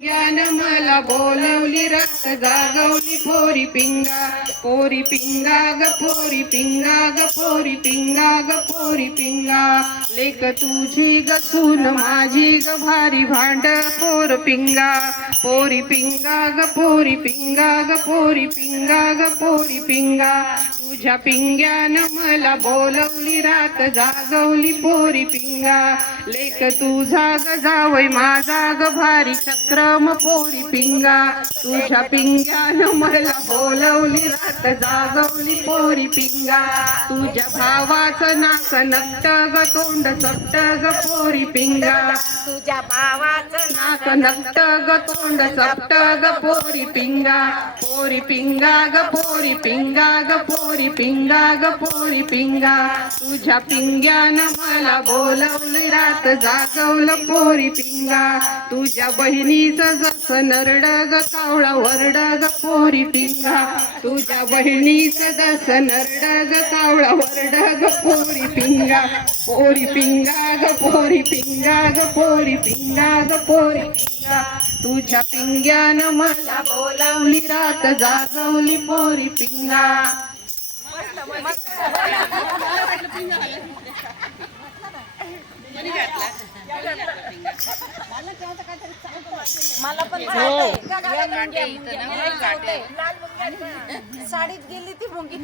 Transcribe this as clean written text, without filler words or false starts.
ज्ञान मला बोलवली रात जागवली पोरी पिंगा ग पोरी पिंगा ग पोरी पिंगा ग पोरी पिंगा लेक तुझी ग सून माझी ग भारी भांड पोरी पिंगा ग पोरी पिंगा ग पोरी पिंगा ग पोरी पिंगा तुझ्या पिंग्यानं मला बोलवली रात जागवली पोरी पिंगा लेक तुझा ग जावई माझा ग भारी चक्रम पोरी पिंगा तुझ्या पिंग्यानं मला बोलवली रात जागवली पोरी पिंगा तुझ्या भावाचं नाक नक्ट ग तोंड चपट ग पोरी पिंगा तुझ्या भावाचं नाक नक्ट ग तोंड चपट ग पोरी पिंगा ग पोरी पिंगा ग पोरी पिंगा ग पोरी पिंगा तुझ्या पिंग्यानं मला बोलवली रात जागवलं पोरी पिंगा तुझ्या बहिणीचं जसं नरड ग कावळा वरड ग पोरी पिंगा तुझ्या बहिणीचं जसं नरड ग कावळा वरड ग पोरी पिंगा ग पोरी पिंगा ग पोरी पिंगा ग पोरी पिंगा तुझ्या पिंग्यानं मला बोलावली रात जागवली पोरी पिंगा मला पण साडीत गेली ती मुंगी